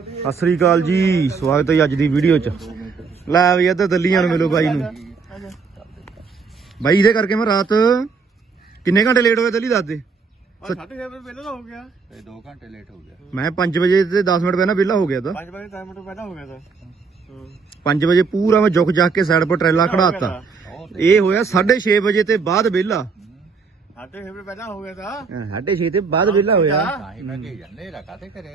ਸਤਿ ਸ੍ਰੀ ਅਕਾਲ ਜੀ ਸਵਾਗਤ ਹੈ ਜੀ ਅੱਜ ਦੀ ਵੀਡੀਓ ਚ। ਲੈ ਵੀ ਇੱਧਰ ਦੱਲੀਆਂ ਨੂੰ ਮਿਲੋ ਬਾਈ ਨੂੰ। ਬਾਈ ਇਹਦੇ ਕਰਕੇ ਮੈਂ ਰਾਤ ਕਿੰਨੇ ਘੰਟੇ ਲੇਟ ਹੋਏ ਦੱਲੀ ਦੱਸ ਦੇ? ਆ ਸਾਢੇ ਛੇ ਵਜੇ ਪਹਿਲਾਂ ਤਾਂ ਹੋ ਗਿਆ। ਤੇ 2 ਘੰਟੇ ਲੇਟ ਹੋ ਗਿਆ। ਮੈਂ 5 ਵਜੇ ਤੇ 10 ਮਿੰਟ ਪਹਿਲਾਂ ਵਿਹਲਾ ਹੋ ਗਿਆ ਤਾਂ। 5 ਵਜੇ ਟਾਈਮ ਤੋਂ ਪਹਿਲਾਂ ਹੋ ਗਿਆ ਤਾਂ। 5 ਵਜੇ ਪੂਰਾ ਮੈਂ ਜੁਕ ਜਾਕ ਕੇ ਸਾਈਡ ਪਰ ਟਰੈਲਾ ਖੜਾਤਾ। ਇਹ ਹੋਇਆ 6:30 ਵਜੇ ਤੇ ਬਾਅਦ ਵਿਹਲਾ। ਸਾਢੇ ਛੇ ਵਜੇ ਪਹਿਲਾਂ ਹੋ ਗਿਆ ਤਾਂ। 6:30 ਤੇ ਬਾਅਦ ਵਿਹਲਾ ਹੋਇਆ। ਤਾਂ ਹੀ ਮੈਂ ਕੀ ਜਾਂਦੇ ਰਖਾ ਤੇ ਕਰੇ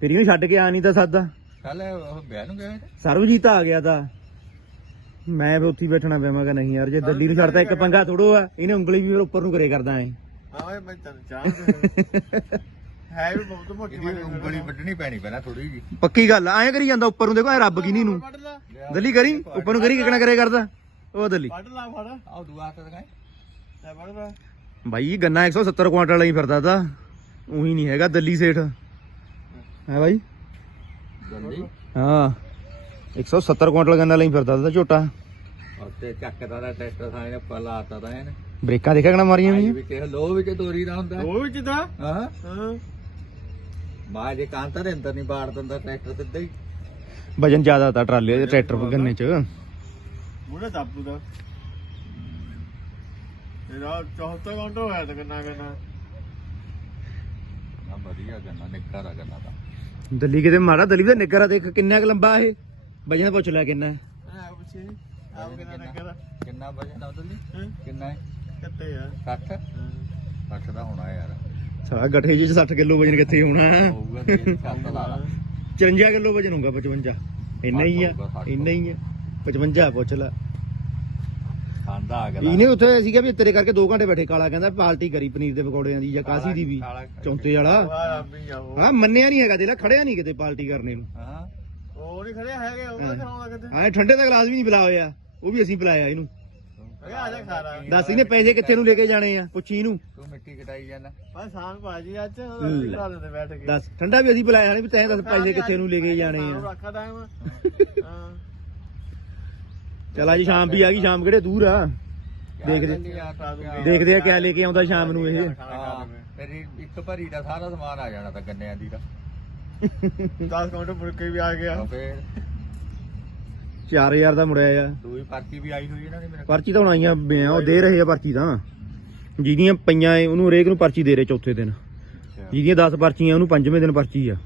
ਫਿਰ ਇਹਨੂੰ ਛੱਡ ਕੇ ਆ ਨਹੀਂ ਤਾਂ ਸਾਦਾ। ਕੱਲ ਉਹ ਵਿਆਹ ਨੂੰ ਤੇ ਸਰਵਜੀਤ ਆ ਗਿਆ ਤਾਂ। ਮੈਂ ਵੀ ਉੱਥੇ ਹੀ ਬੈਠਣਾ ਪਿਆ ਮੈਂ ਕਿਹਾ ਨਹੀਂ ਯਾਰ ਜੇ ਦੱਲੀ ਨੂੰ ਛੱਡਦਾ ਇੱਕ ਪੰਗਾ ਥੋੜੋ ਆ ਇਹਨੇ ਉਂਗਲੀ ਵੀ ਫਿਰ ਉੱਪਰ ਨੂੰ ਕਰੇ ਕਰਦਾ ਐ। ਹਾਂ ਓਏ ਮੈਂ ਤੈਨੂੰ ਚਾਹ ਹੈ ਵੀ ਬਹੁਤ ਮੋਟੀ ਇਹਦੀ ਉਂਗਲੀ ਵੱਢਣੀ ਪੈਣੀ ਪਹਿਲਾਂ ਥੋੜੀ ਜੀ ਪੱਕੀ ਗੱਲ ਐਂ ਕਰੀ ਜਾਂਦਾ ਉੱਪਰ ਨੂੰ ਦੇਖੋ ਐ ਰੱਬ ਕੀ ਨਹੀਂ ਨੂੰ। ਦੱਲੀ ਕਰੀ ਉੱਪਰ ਨੂੰ ਕਰੀ ਕਿਕਣਾ ਕਰੇ ਕਰਦਾ। ਉਹ ਦੱਲੀ। ਵੱਢ ਲਾ ਫੜ। ਆਹ ਦੁਆ ਹੱਥ ਦਿਖਾਏ ਲੈ ਵੱਢ ਲਾ। ਬਾਈ ਗੰਨਾ 170 ਕੁਆਂਟਲ ਲਈ ਫਿਰਦਾ ਤਾਂ। ਉਹੀ ਨਹੀਂ ਹੈਗਾ ਦੱਲੀ ਸੇਠ। ਹੈ ਬਾਈ? ਜਲਦੀ ਹਾਂ। 170 ਕੁਆਂਟਲ ਗੰਨਾ ਲਈ ਫਿਰਦਾ ਤਾਂ ਝੋਟਾ। ਉੱਤੇ ਚੱਕਦਾ ਦਾ ਟੈਸਟਰ ਸਾਇਨ ਪਲਾ ਆਤਾ ਦਾ ਇਹਨੇ। ਬ੍ਰੇਕਾਂ ਦੇਖਿਆ ਕਿਹਨਾਂ ਮਾਰੀਆਂ ਵੀ ਵਿੱਚ ਲੋ ਵਿੱਚ ਤੋਰੀ ਦਾ ਹੁੰਦਾ? ਉਹ ਵਿੱਚ ਤਾਂ ਹਾਂ। ਹਾਂ। ਜੇ ਕਾਂਤਰ ਦੇ ਅੰਦਰ ਨਹੀਂ ਬਾੜ ਦਿੰਦਾ ਟਰੈਕਟਰ ਸਿੱਧਾ ਹੀ। ਵਜਨ ਜ਼ਿਆਦਾ ਤਾਂ ਟਰਾਲੇ ਦੇ ਟਰੈਕਟਰ ਗੰਨੇ 'ਚ। ਮੂਹਰੇ ਦਾਬੂ ਦਾ ਇਹਦਾ 74 ਘੰਟਾ ਹੋਇਆ ਤਾਂ ਕਿੰਨਾ ਕਿੰਨਾ ਨਾ ਵਧੀਆ ਗੰਨਾ ਨਿੱਕਾ ਦਾ ਗੰਨਾ ਦਾ ਦੱਲੀ ਕਿਤੇ ਮਾੜਾ ਦੱਲੀ ਦਾ ਨਿੱਗਰ ਆ ਦੇਖ ਕਿੰਨਾ ਕੁ ਲੰਬਾ ਇਹ। ਵਜਨ ਪੁੱਛ ਲੈ ਕਿੰਨਾ ਹੈ। ਆ ਪੁੱਛੇ। ਆਪ ਕਿੰਨਾ ਲੱਗਦਾ ਕਿੰਨਾ ਵਜਨ ਆ ਹਾਂ? ਕਿੰਨਾ ਹੈ? ਕਿੱਥੇ ਆ। 60 60 ਦਾ ਹੋਣਾ ਯਾਰ। ਸਾਲਾ ਗੱਠੇ ਜੀ 60 ਕਿਲੋ ਵਜਨ ਕਿੱਥੇ ਹੋਣਾ? ਹੋਊਗਾ ਤੇ ਛੱਤ ਲਾ ਲਾ। 54 ਕਿਲੋ ਵਜਨ ਹੋਊਗਾ 55 ਇੰਨਾ ਹੀ ਆ ਇੰਨਾ ਹੀ ਆ। 55 ਪੁੱਛ ਲੈ। ਖਾਂਦਾ ਗਿਆ ਇਹਨੇ ਉੱਥੇ ਸੀਗਾ ਵੀ ਤੇਰੇ ਕਰਕੇ 2 ਘੰਟੇ ਬੈਠੇ ਕਾਲਾ ਕਹਿੰਦਾ ਪਾਲਟੀ ਕਰੀ ਪਨੀਰ ਦੇ ਪਕੌੜਿਆਂ ਦੀ ਜਾਂ ਕਾਸੀ ਦੀ ਵੀ ਚੌਂਤੇ ਵਾਲਾ। ਆ ਉਹ। ਹਾਂ ਮੰਨਿਆ ਨਹੀਂ ਹੈਗਾ ਦੇਲਾ ਖੜਿਆ ਨਹੀਂ ਕਿਤੇ ਪਾਲਟੀ ਕਰਨੇ ਨੂੰ। ਹਾਂ। ਉਹ ਨਹੀਂ ਖੜੇ ਹੈਗੇ ਉਹ ਤਾਂ ਖਾਉਂਦਾ ਕਿਤੇ। ਹਾਂ ਠੰਡੇ ਦਾ ਗਲਾਸ ਵੀ ਨਹੀਂ ਪਿਲਾ ਹੋਇਆ ਉਹ ਵੀ ਅਸੀਂ ਪਿਲਾਇਆ ਇਹਨੂੰ। ਓਏ ਆ ਜਾ ਖਾ ਰਾ ਦੱਸ ਇਹਨੇ ਪੈਸੇ ਕਿੱਥੇ ਨੂੰ ਲੈ ਕੇ ਜਾਣੇ ਆ? ਪੁੱਛੀ ਇਹਨੂੰ। ਤੂੰ ਮਿੱਟੀ ਕਟਾਈ ਜਾਂਦਾ। ਬਸ ਸਾਨ ਭਾਜੀ ਅੱਜ ਰੋਟੀ ਖਾ ਲੈਂਦੇ ਬੈਠ ਕੇ। ਦੱਸ ਠੰਡਾ ਵੀ ਅਸੀਂ ਪਿਲਾਇਆ ਹਣੇ ਵੀ ਤੈਂ ਦੱਸ ਪੈਸੇ ਕਿੱਥੇ ਨੂੰ ਲੈ ਕੇ ਜਾਣੇ ਆ। ਰੱਖਾ ਟਾਈਮ ਹਾਂ। ਚਲ ਅੱਜ ਸ਼ਾਮ ਵੀ ਆ ਗਈ ਸ਼ਾਮ ਕਿਹੜੇ ਦੂਰ ਆ? ਦੇਖਦੇ ਦੇਖਦੇ ਆ ਕਿਆ ਲੈ ਕੇ ਆਉਂਦਾ ਸ਼ਾਮ ਨੂੰ ਇਹ। ਹਾਂ ਤੇਰੀ ਇੱਕ ਭਰੀ ਦਾ ਸਾਰਾ ਸਮਾਨ ਆ ਜਾਣਾ ਤਾਂ ਗੰਨਿਆਂ ਦੀ ਦਾ। 10 ਕਾਊਂਟਰ ਮੁੜ ਕੇ ਵੀ ਆ ਗਿਆ। ਫੇਰ। 4000 ਦਾ ਮੁੜਿਆ ਆ। ਦੂਈ ਪਰਚੀ ਵੀ ਆਈ ਹੋਈ ਇਹਨਾਂ ਦੀ ਮੇਰੇ ਪਰਚੀ ਤਾਂ ਹੁਣ ਆਈਆਂ ਬਿਆਂ ਉਹ ਦੇ ਰਹੇ ਆ ਪਰਚੀ ਤਾਂ। ਜਿਹਦੀਆਂ ਪਈਆਂ ਏ ਉਹਨੂੰ ਹਰੇਕ ਨੂੰ ਪਰਚੀ ਦੇ ਰਹੇ ਚੌਥੇ ਦਿਨ। ਜਿਹਦੀਆਂ 10 ਪਰਚੀਆਂ ਉਹਨੂੰ ਪੰਜਵੇਂ ਦਿਨ ਪਰਚੀ ਆ।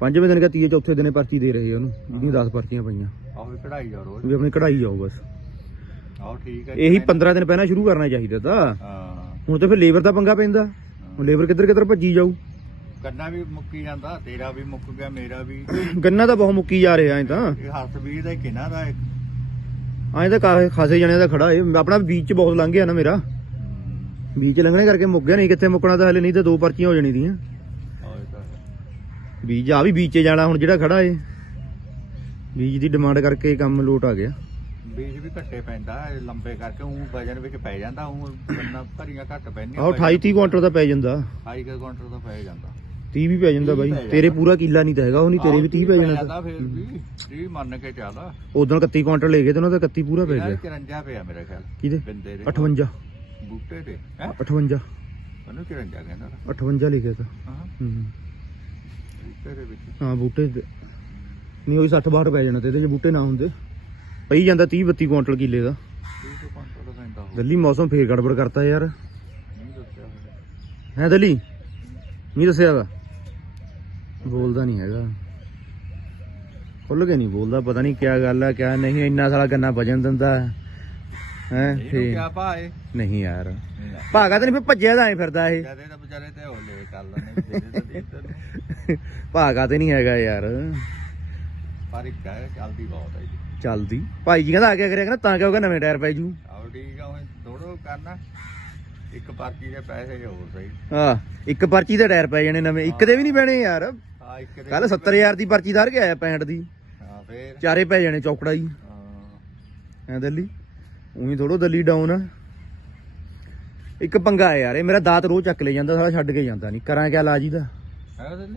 ਪੰਜਵੇਂ ਦਿਨ ਕਾ ਤੀਏ ਚੌਥੇ ਦਿਨੇ ਪਰਚੀ ਦੇ ਰਹੇ ਆ ਉਹਨੂੰ। ਜਿਹਦੀਆਂ 10 ਪਰਚੀਆਂ ਪਈਆਂ। ਆਹੋ ਕਢਾਈ ਜਾ ਰੋਜ਼। ਵੀ ਆਪਣੀ ਕਢਾਈ ਜਾਓ ਬਸ। ਆਹੋ ਠੀਕ ਹੈ ਇਹੀ 15 ਦਿਨ ਪਹਿਲਾਂ ਸ਼ੁਰੂ ਕਰਨਾ ਚਾਹੀਦਾ ਤਾਂ। ਹਾਂ। ਹੁਣ ਤੇ ਫਿਰ ਲੇਬਰ ਦਾ ਪੰਗਾ ਪੈਂਦਾ। ਹੁਣ ਲੇਬਰ ਕਿੱਧਰ ਕਿੱਧਰ ਭੱਜੀ ਜਾਊ। ਗੰਨਾ ਵੀ ਮੁੱਕੀ ਜਾਂਦਾ ਤੇਰਾ ਵੀ ਮੁੱਕ ਗਿਆ ਮੇਰਾ ਵੀ। ਗੰਨਾ ਤਾਂ ਬਹੁਤ ਮੁੱਕੀ ਜਾ ਰਿਹਾ ਐ ਤਾਂ। ਇਹ ਹੱਥ ਵੀਰ ਦਾ ਕਿਨਾ ਦਾ ਇੱਕ। ਐਂ ਤਾਂ ਕਾਫੀ ਖਾਸੇ ਜਣਿਆਂ ਦਾ ਖੜਾ ਏ। ਆਪਣਾ ਬੀਚ ਚ ਬਹੁਤ ਲੰਘ ਗਿਆ ਨਾ ਮੇਰਾ। ਬੀਚ ਲੰਘਣੇ ਕਰਕੇ ਮੁੱਕ ਗਿਆ ਨਹੀਂ ਕਿੱਥੇ ਮੁੱਕਣਾ ਤਾਂ ਹਲੇ ਨਹੀਂ ਤਾਂ ਦੋ ਪਰਚੀਆਂ ਹੋ ਜਾਣੀ ਦੀਆਂ ਇਹ। ਬੀਜ ਆ ਵੀ ਬੀਚ 'ਚ ਜਾਣਾ ਹੁਣ ਜਿਹੜਾ ਖੜਾ ਏ। ਬੀਜ ਦੀ ਡਿਮਾਂਡ ਕਰਕੇ ਕੰਮ ਲੋਟ ਆ ਗਿਆ। ਬੀਜ ਵੀ ਘੱਟੇ ਪੈਂਦਾ ਇਹ ਲੰਬੇ ਕਰਕੇ ਉਹ ਵਜਨ ਵਿੱਚ ਪੈ ਜਾਂਦਾ ਉਹ ਗੰਨਾ ਭਰੀਆਂ ਘੱਟ ਪੈਂਦੀਆਂ ਆਹ 28 30 ਕੁਇੰਟਲ ਦਾ ਪੈ ਜਾਂਦਾ। ਹਾਈ ਕਾਉਂਟਰ ਦਾ ਪੈ ਜਾਂਦਾ। 30 ਵੀ ਪੈ ਜਾਂਦਾ ਬਾਈ। ਤੇਰੇ ਪੂਰਾ ਕਿੱਲਾ ਨਹੀਂ ਤਾਂ ਹੈਗਾ ਉਹ ਨਹੀਂ ਤੇਰੇ ਵੀ 30 ਪੈ ਜਾਣਾ। ਫਿਰ ਵੀ 30 ਮੰਨ ਕੇ ਚੱਲ। ਉਦੋਂ 31 ਕੁਇੰਟਲ ਲੈ ਗਏ ਤੇ ਉਹਨਾਂ ਦਾ 31 ਪੂਰਾ ਪੈ ਗਿਆ। 54 ਪਿਆ ਮੇਰੇ ਖਿਆਲ ਕਿਹਦੇ? ਬਿੰਦੇ ਦੇ। 58 ਬੂਟੇ ਤੇ ਹੈ? 58 ਉਹਨੂੰ 54 ਕਹਿੰਦਾ। ਤਾ। 58 ਲਿਖਿਆ ਤਾਂ। ਹਾਂ। ਹੂੰ। ਦੇ ਵਿੱਚ। ਹਾਂ ਬੂਟੇ ਤੇ- ਨਹੀਂ ਉਹੀ 60 62 ਪੈ ਜਾਣਾ ਤੇ ਇਹਦੇ 'ਚ ਬੂਟੇ ਨਾ ਹੁੰਦੇ। ਪਈ ਜਾਂਦਾ 30 32 ਕੁਇੰਟਲ ਕਿੱਲੇ ਦਾ। 30 ਤੋਂ 500 ਦਾ ਪੈਂਦਾ ਹੋ ਦਿੱਲੀ ਮੌਸਮ ਫੇਰ ਗੜਬੜ ਕਰਤਾ ਯਾਰ। ਨਹੀਂ ਦੱਸਿਆ ਹੋਇਆ। ਹੈ ਦਿੱਲੀ? ਨਹੀਂ ਦੱਸਿਆ ਵਾ। ਬੋਲਦਾ ਨਹੀਂ ਹੈਗਾ। ਖੁੱਲ ਕੇ ਨਹੀਂ ਬੋਲਦਾ ਪਤਾ ਨਹੀਂ ਕਿਆ ਗੱਲ ਆ ਕਿਆ ਨਹੀਂ ਇੰਨਾ ਸਾਲਾ ਗੰਨਾ ਵਜਨ ਦਿੰਦਾ। ਹੈ ਇਹਨੂੰ ਕਿਆ ਭਾਏ ਨਹੀਂ ਯਾਰ। ਭਾਗਾ ਤਾਂ ਨਹੀਂ ਭੱਜਿਆ ਤਾਂ ਐ ਫਿਰਦਾ ਇਹ। ਕਹਦੇ ਤਾਂ ਵਿਚਾਰੇ ਤੇ ਹੋ ਲੈ ਕਰ ਲੈਣੇ ਜਿਹੜੇ ਤੇ। ਦੇ ਭਾਗਾ ਤੇ ਨਹੀਂ ਹੈਗਾ ਯਾਰ। ਪਰ ਇੱਕ ਹੈ ਚੱਲਦੀ ਬਹੁਤ ਹੈ ਜੀ। ਚੱਲਦੀ। ਭਾਈ ਜੀ ਕਹਿੰਦਾ ਆ ਕੇ ਕਰਿਆ ਕਹਿੰਦਾ ਤਾਂ ਕਿਉਂਕਿ ਨਵੇਂ ਟਾਇਰ ਪੈ ਜੂ। ਆਓ ਠੀਕ ਆ ਥੋੜੋ ਕਰਨਾ। ਇੱਕ ਪਾਰਟੀ ਦੇ ਪੈਸੇ ਹੋਰ ਸਹੀ। ਆ ਇੱਕ ਪਰਚੀ ਦੇ ਟਾਇਰ ਪੈ ਜਾਣੇ ਨਵੇਂ। ਇੱਕ ਦੇ ਵੀ ਨਹੀਂ ਪੈਣੇ ਯਾਰ। ਆ ਇੱਕ ਦੇ ਕੱਲ 70000 ਦੀ ਪਰਚੀ ਧਾਰ ਕੇ ਆਇਆ 65 ਦੀ। ਹਾਂ ਫੇਰ। ਚਾਰੇ ਪੈ ਜਾਣੇ ਚੌਕੜਾ ਹੀ। ਹਾਂ ਐ ਦਿੱਲੀ? ਉਹੀ ਥੋੜੋ ਦਿੱਲੀ ਡਾਊਨ ਆ। ਇੱਕ ਪੰਗਾ ਹੈ ਯਾਰ ਇਹ ਮੇਰਾ ਦਾਤ ਰੋਜ਼ ਚੱਕ ਲੈ ਜਾਂਦਾ ਸਾਲਾ ਛੱਡ ਕੇ ਜਾਂਦਾ ਨਹੀਂ ਕਰਾਂ ਕਿਆ ਲਾਜ ਇਹਦਾ ਹੈ ਲਈ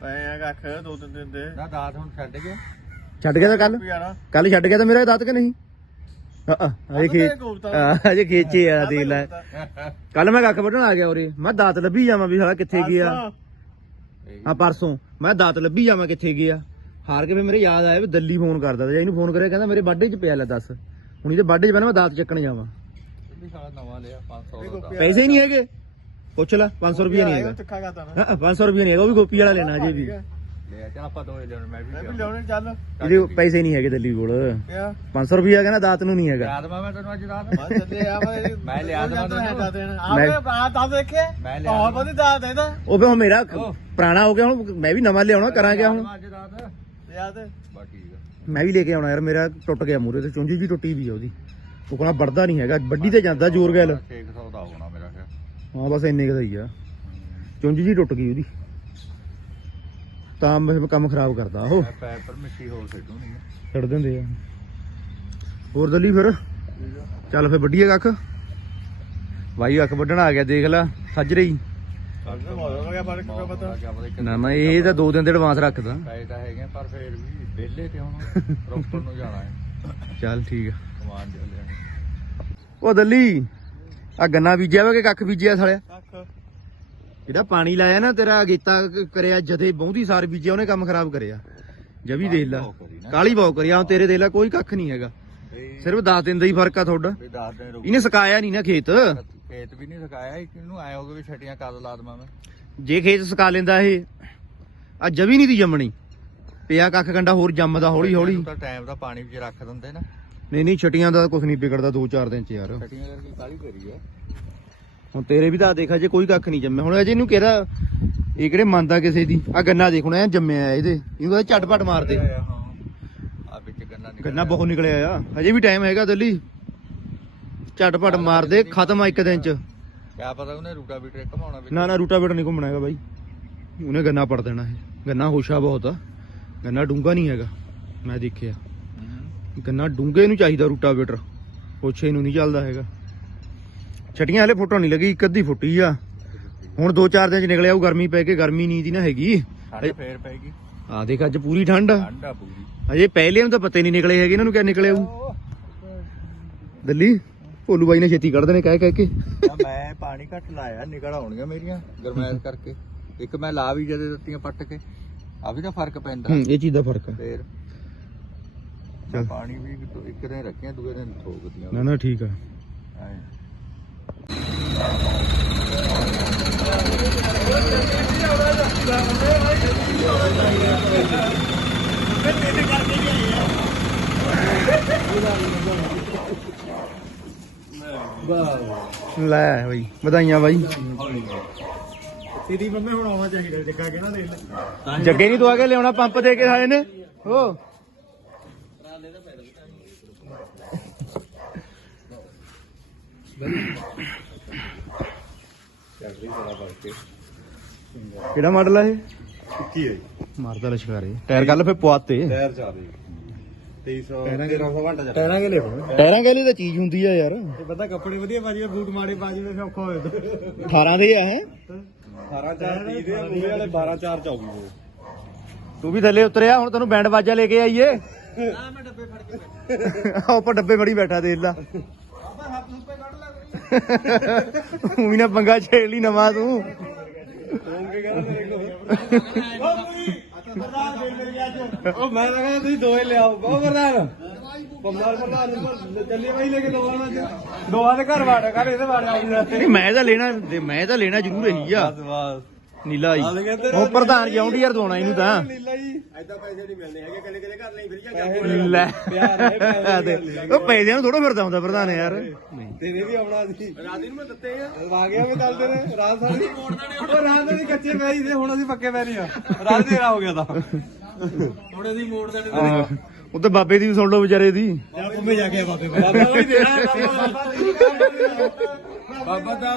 ਪਏ ਆ ਕੱਖ ਦੋ ਤਿੰਨ ਦਿਨ ਦੇ। ਨਾ ਦਾਤ ਹੁਣ ਛੱਡ ਗਿਆ ਛੱਡ ਗਿਆ ਤਾਂ ਕੱਲ ਯਾਰਾ ਕੱਲ ਛੱਡ ਗਿਆ ਤਾਂ ਮੇਰਾ ਦਾਤ ਕਿ ਨਹੀਂ? ਹਾਂ ਅਜੇ ਖੇ ਅਜੇ ਖੇਚੇ ਆ ਦੇ ਲੈ। ਕੱਲ ਮੈਂ ਕੱਖ ਵੱਢਣ ਆ ਗਿਆ ਉਰੇ। ਮੈਂ ਦਾਤ ਲੱਭੀ ਜਾਵਾਂ ਵੀ ਸਾਲਾ ਕਿੱਥੇ ਗਿਆ। ਆ ਪਰਸੋਂ। ਮੈਂ ਦਾਤ ਲੱਭੀ ਜਾਵਾਂ ਕਿੱਥੇ ਗਿਆ। ਹਾਰ ਕੇ ਫਿਰ ਮੇਰੇ ਯਾਦ ਆਇਆ ਵੀ ਦੱਲੀ ਫੋਨ ਕਰਦਾ ਤੇ। ਇਹਨੂੰ ਫੋਨ ਕਰਿਆ ਕਹਿੰਦਾ ਮੇਰੇ ਬਾਡੇ 'ਚ ਪਿਆ ਲੈ ਦੱਸ। ਹੁਣ ਇਹਦੇ ਬਾਡੇ 'ਚ ਪਹਿਲਾਂ ਮੈਂ ਦਾਤ ਚੱਕਣ ਜਾਵਾਂ। ਇਹ ਵੀ ਸਾਲਾ ਨਵਾਂ ਲਿਆ 500 ਦਾ ਪੈਸੇ ਨਹੀਂ ਹੈਗੇ। ਪੁੱਛ ਲੈ 500 ਰੁਪਏ ਨਹੀਂ ਹੈਗਾ। ਤਿੱਖਾ ਕਰਦਾ ਮੈਂ। ਹਾਂ 500 ਰੁਪਏ ਨਹੀਂ ਹੈਗਾ ਉਹ ਵੀ ਗੋਪੀ ਵਾਲਾ ਲੈਣਾ ਜੇ ਵੀ। ਲਿਆ ਚੱਲ ਆਪਾਂ ਦੋਏ ਲੈਣ ਮੈਂ ਵੀ ਮੈਂ ਵੀ। ਲਿਆਉਣੇ। ਚੱਲ। ਇਹਦੇ ਪੈਸੇ ਨਹੀਂ ਹੈਗੇ ਦਿੱਲੀ ਕੋਲ। ਪਿਆ 500 ਰੁਪਏ ਕਹਿੰਦਾ ਦਾਤ ਨੂੰ ਨਹੀਂ ਹੈਗਾ। ਯਾਦ ਵਾ ਮੈਂ ਤੈਨੂੰ ਅੱਜ ਰਾਤ। ਮੈਂ ਚੱਲੇ ਆ ਮੈਂ ਮੈਂ ਲਿਆ ਦੇਵਾਂ ਤੈਨੂੰ। ਆਪੇ ਆ ਤਾਂ ਦੇਖੇ ਮੈਂ ਲਿਆ ਬਹੁਤ ਵਧੀਆ ਦਾਤ ਹੈ ਇਹਦਾ ਉਹ ਵੀ ਹੁਣ ਮੇਰਾ ਪੁਰਾਣਾ ਹੋ ਗਿਆ ਹੁਣ ਮੈਂ ਵੀ ਨਵਾਂ ਲਿਆਉਣਾ ਕਰਾਂ ਕਿਆ ਹੁਣ? ਅੱਜ ਰਾਤ। ਯਾਦ ਬਾ ਠੀਕ ਆ। ਮੈਂ ਵੀ ਲੈ ਕੇ ਆਉਣਾ ਯਾਰ ਮੇਰਾ ਟੁੱਟ ਗਿਆ ਮੂਰੇ ਤੇ ਚੁੰਝੀ ਜੀ ਟੁੱਟੀ ਵੀ ਆ ਉਹਦੀ। ਉਹ ਕੋਣਾ ਵੜਦਾ ਨਹੀਂ ਹੈਗਾ ਵੱਡੀ ਤੇ ਜਾਂਦਾ ਜ਼ੋਰ ਗੈਲ। 600 ਦਾ ਹੋਣਾ। ਮੇਰਾ ਖਿਆਲ ਹਾਂ ਬਸ ਇੰਨੇ ਕੁ ਦਾ ਹੀ ਆ। ਚੁੰਝ ਜੀ ਟੁੱਟ ਗਈ ਉਹਦੀ। ਤਾਂ ਮੈਂ ਕੰਮ ਖਰਾਬ ਕਰਦਾ ਉਹ ਮੈਂ ਪੈਰ ਪਰ ਮਿੱਟੀ ਹੋਰ ਛੱਡੂ ਨਹੀਂ ਛੱਡ ਦਿੰਦੇ ਆ। ਹੋਰ ਦਲੀ ਫਿਰ? ਚੱਲ ਫਿਰ ਵੱਡੀਏ ਕੱਖ। ਭਾਈ ਅੱਖ ਵੱਢਣ ਆ ਗਿਆ ਦੇਖ ਲੈ ਸੱਜ ਰਹੀ। ਹੋ ਨਾ ਨਾ ਇਹ ਤਾਂ ਦੋ ਦਿਨ ਦੇ ਐਡਵਾਂਸ ਰੱਖਦਾ। ਪੈਸੇ ਤਾਂ ਹੈਗੇ ਆ, ਪਰ ਫੇਰ ਵੀ ਵਿਹਲੇ ਤੇ ਹੁਣ ਰੋਪੜ ਨੂੰ ਜਾਣਾ ਹੈ। ਚੱਲ ਠੀਕ ਆ। ਕਮਾਨ ਉਹ ਦੱਲੀ। ਆ ਗੰਨਾ ਬੀਜਿਆ ਵਾ ਕਿ ਕੱਖ ਬੀਜਿਆ ਸਾਲਿਆ? ਕੱਖ। ਜਿਹੜਾ ਪਾਣੀ ਲਾਇਆ ਨਾ ਤੇਰਾ ਅਗੇਤਾ ਕ- ਕਰਿਆ ਜਦੇ ਬਹੁਤੀ ਸਾਰ ਬੀਜਿਆ ਉਹਨੇ ਕੰਮ ਖਰਾਬ ਕਰਿਆ। ਜਵੀ ਦੇਖ ਲਾ। ਕਾਲੀ ਬਹੁਤ ਕਰਿਆ ਹੁਣ ਤੇਰੇ ਦੇਖ ਲਾ ਕੋਈ ਕੱਖ ਨਹੀਂ ਹੈਗਾ। ਸਿਰਫ 10 ਦਿਨ ਦਾ ਹੀ ਫ਼ਰਕ ਆ ਤੁਹਾਡਾ। ਵੀ ਦਸ ਦਿਨ ਰੁਕ ਇਹਨੇ ਸਕਾਇਆ ਨਹੀਂ ਨਾ ਖੇਤ। ਖੇਤ ਵੀ ਨਹੀਂ ਸਕਾਇਆ ਇਹਨੂੰ ਆਏ ਹੋਗੇ ਵੀ ਛਟੀਆਂ ਕਦ ਲਾ ਦਵਾਂ ਮੈਂ। ਜੇ ਖੇਤ ਸਕਾ ਲੈਂਦਾ ਇਹ ਆ ਜਵੀ ਨਹੀਂ ਦੀ ਜੰਮਣੀ। ਪਿਆ ਕੱਖ ਕੰਡਾ ਹੋਰ ਜੰਮਦਾ ਹੌਲੀ ਹੌਲੀ ਇਹਨੂੰ ਤਾਂ ਟਾਈਮ ਦਾ ਪਾਣੀ ਵਿੱਚ ਰੱਖ ਦਿੰਦੇ ਨਾ। ਨਹੀਂ ਨਹੀਂ ਛਟੀਆਂ ਦਾ ਕੁਝ ਨਹੀਂ ਵਿਗੜਦਾ 2-4 ਦਿਨ ਚ ਯਾਰ। ਛਟੀਆਂ ਕਰਕੇ ਕਾਲੀ ਕਰੀ ਆ। ਹੁਣ ਤੇਰੇ ਵੀ ਤਾਂ ਦੇਖਾ ਜੇ ਕੋਈ ਕੱਖ ਨਹੀਂ ਜੰਮਿਆ। ਹੁਣ ਅਜੇ ਇਹਨੂੰ ਕਿਹੜਾ ਇਹ ਕਿਹੜੇ ਮੰਨਦਾ ਕਿਸੇ ਦੀ? ਆ ਗੰਨਾ ਦੇਖ ਹੁਣ ਐ ਜੰਮਿਆ ਇਹਦੇ। ਇਹਨੂੰ ਤਾਂ ਝਟਪਟ ਮਾਰਦੇ ਹਾਂ। ਆ ਵਿੱਚ ਗੰਨਾ ਨਿਕਲ ਗੰਨਾ ਬਹੁਤ ਨਿਕਲਿਆ ਆ। ਹਜੇ ਵੀ ਟਾਈਮ ਹੈਗਾ ਦਿੱਲੀ ਝਟਪਟ ਮਾਰਦੇ ਖਤਮ ਆ ਇੱਕ ਦਿਨ ਚ। ਕਿਆ ਪਤਾ ਉਹਨੇ ਰੂਟਾ ਵੀ ਟ੍ਰੈਕ ਘਮਾਉਣਾ ਨਾ ਨਾ ਰੂਟਾਵੇਟਰ ਨਹੀਂ ਘੁੰਮਣਾ ਹੈਗਾ ਬਾਈ। ਉਹਨੇ ਗੰਨਾ ਪੜ ਦੇਣਾ ਇਹ। ਗੰਨਾ ਹੋਸ਼ਾ ਬਹੁਤ ਆ। ਗੰਨਾ ਡੂੰਗਾ ਨਹੀਂ ਹੈਗਾ। ਮੈਂ ਦੇਖਿਆ। ਹੂੰ। ਗੰਨਾ ਡੂੰਗੇ ਨੂੰ ਚਾਹੀਦਾ ਰੂਟਾਵੇਟਰ। ਹੋਛੇ ਨੂੰ ਨਹੀਂ ਚੱਲਦਾ ਹੈਗਾ। ਛਟੀਆਂ ਹਲੇ ਫੁੱਟਣ ਨਹੀਂ ਲੱਗੀ ਇੱਕ ਅੱਧੀ ਫੁੱਟੀ ਆ। ਹੁਣ 2-4 ਦਿਨ ਚ ਨਿਕਲਿਆ ਉਹ ਗਰਮੀ ਪੈ ਕੇ ਗਰਮੀ ਨਹੀਂ ਦੀ ਨਾ ਹੈਗੀ। ਠੰਡ ਫੇਰ ਪੈਗੀ। ਆ ਦੇਖ ਅੱਜ ਪੂਰੀ ਠੰਡ। ਆ ਠੰਡਾ ਪੂਰੀ। ਅਜੇ ਪਹਿਲੇ ਨੂੰ ਤਾਂ ਪਤਾ ਨਹੀਂ ਨਿਕਲੇ ਹੈਗੇ ਇਹਨਾਂ ਨੂੰ ਕਿਆ ਨਿਕਲਿਆ ਉਹ ਦਿੱਲੀ ਭੋਲੂ ਬਾਈ ਨੇ ਛੇਤੀ ਕੱਢ ਦੇਣੇ ਕਹਿ ਕਹਿ ਕੇ। ਮੈਂ ਪਾਣੀ ਘੱਟ ਲਾਇਆ ਨਿਕਲ ਆਉਣੀਆਂ ਮੇਰੀਆਂ ਗਰਮੈਸ਼ ਕਰਕੇ। ਇੱਕ ਮੈਂ ਲਾ ਵੀ ਜਦੇ ਦਿੱਤੀਆਂ ਪੱਟ ਕੇ। ਆ ਵੀ ਤਾਂ ਫ਼ਰਕ ਪੈਂਦਾ। ਇਹ ਚੀਜ਼ ਦਾ ਫ਼ਰਕ ਆ। ਫੇਰ ਚੱਲ। ਪਾਣੀ ਵੀ ਇੱਕ- ਇੱਕ ਦਿਨ ਰੱਖੀਆਂ ਦੂਏ ਦਿਨ ਠੋਕਦੀਆਂ ਨਾ ਨਾ ਠੀਕ ਆ। ਲੈ ਬਾਈ ਵਧਾਈਆਂ ਬਾਈ। ਤੇਰੀ ਮੰਮੀ ਹੁਣ ਆਉਣਾ ਚਾਹੀਦਾ ਜੱਗਾ ਕਹਿਣਾ ਦੇਖ ਲੈ। ਜੱਗੇ ਨਹੀਂ ਤੂੰ ਆ ਕੇ ਲਿਆਉਣਾ ਪੰਪ ਦੇ ਕੇ ਆਏ ਨੇ। ਹੋ। ਕਿਹੜਾ ਮਾਡਲ ਆ ਇਹ? ਕੀ ਹੈ ਮਾਰਦਾ ਲਸ਼ਕਾਰੇ ਟਾਇਰ ਕੱਲ ਫੇ ਪਵਾਤੇ ਟਾਇਰ ਚੱਲ ਰਹੀ 2300 1300 ਘੰਟਾ ਚੱਲ ਟਾਇਰਾਂ ਕੇ ਲੈ ਪਾਉਣੇ ਟਾਇਰਾਂ ਕਹਿੰਦੇ ਤਾਂ ਚੀਜ਼ ਹੁੰਦੀ ਆ ਯਾਰ। ਇਹ ਬੰਦਾ ਕੱਪੜੇ ਵਧੀਆ ਪਾ ਜਾਵੇ ਬੂਟ ਮਾੜੇ ਪਾ ਜਾਵੇ ਫਿਰ ਔਖਾ ਹੋ ਜਾਂਦਾ। 18 ਦੇ ਆ ਹੈ 18 4 30 ਦੇ ਮੂਹਰੇ ਵਾਲੇ 12 4 24 ਦੇ ਤੂੰ ਵੀ ਥੱਲੇ ਉਤਰਿਆ ਹੁਣ ਤੈਨੂੰ ਬੈਂਡ ਬਾਜਾ ਲੈ ਕੇ ਆਈਏ। ਆ ਮੈਂ ਡੱਬੇ ਫੜ ਕੇ ਉੱਪਰ ਡੱਬੇ ਫੜੀ ਬੈਠਾ ਦੇਖ ਲਾ। ਤੂੰ ਵੀ ਨਾ ਪੰਗਾ ਛੇੜ ਲਈ ਨਵਾਂ ਤੂੰ। ਕੇ ਉਹ ਉਹ ਮੈਂ ਤਾਂ ਕਹਿੰਦਾ ਤੁਸੀਂ ਦੋਏ ਲਿਆਓ। ਬਹੁਤ ਪ੍ਰਧਾਨ ਪੰਮਾਰ ਪ੍ਰਧਾਨ ਨੂੰ ਚੱਲੀ ਬਾਈ ਲੈ ਕੇ ਦੋਵਾਂ ਅੱਜ। ਦੋਵਾਂ ਦੇ ਘਰ ਵਾੜਾ ਕਰ ਇਹਦੇ ਵਾੜਾ ਆਉਂਦਾ ਨਹੀਂ ਮੈਂ ਤਾਂ ਲੈਣਾ ਮੈਂ ਤਾਂ ਲੈਣਾ ਜ਼ਰੂਰ ਰਹੀ ਆ। ਬਸ। ਨੀਲਾ ਕਹਿੰਦੇ ਉਹ ਪ੍ਰਧਾਨ ਯਾਰ ਦਵਾਉਣਾ ਇਹਨੂੰ ਤਾਂ। ਲੀਲਾ ਜੀ। ਐਦਾਂ ਪੈਸੇ ਨਹੀਂ ਮਿਲਣੇ ਹੈਗੇ ਕੱਲੇ ਕੱਲੇ ਘਰ ਨਹੀਂ ਫਿਰ ਜਾਂ ਲੈ। ਪਿਆਰ। ਉਹ ਪੈਸਿਆਂ ਨੂੰ ਥੋੜਾ ਫਿਰਦਾ ਹੁੰਦਾ ਪ੍ਰਧਾਨ ਯਾਰ। ਨਹੀਂ। ਤੇਰੇ ਵੀ ਆਉਣਾ ਸੀ। ਰਾਤੀ ਨੂੰ ਮੈਂ ਦਿੱਤੇ ਆ। ਆ ਗਿਆ ਮੈਂ ਕੱਲ ਤੇਰੇ ਰਾਤ ਸਾਡੀ ਉਹ ਰਾਤ ਦੇ ਕੱਚੇ ਪੈਰੀ ਤੇ ਹੁਣ ਅਸੀਂ ਪੱਕੇ ਪੈਰੀ ਆ। ਰਾਤ ਦੇਰਾ ਹੋ ਗਿਆ ਤਾਂ। ਹੁਣ ਅਸੀਂ ਮੋੜ ਦੇਣੇ ਉਹ ਤੇ ਬਾਬੇ ਦੀ ਵੀ ਸੁਣ ਲਓ ਵਿਚਾਰੇ ਦੀ। ਜਾ ਘੁੰਮੇ ਜਾ ਕੇ ਬਾਬੇ ਬਾਬਾ ਵੀ ਦੇਣਾ ਬਾਬਾ ਦਾ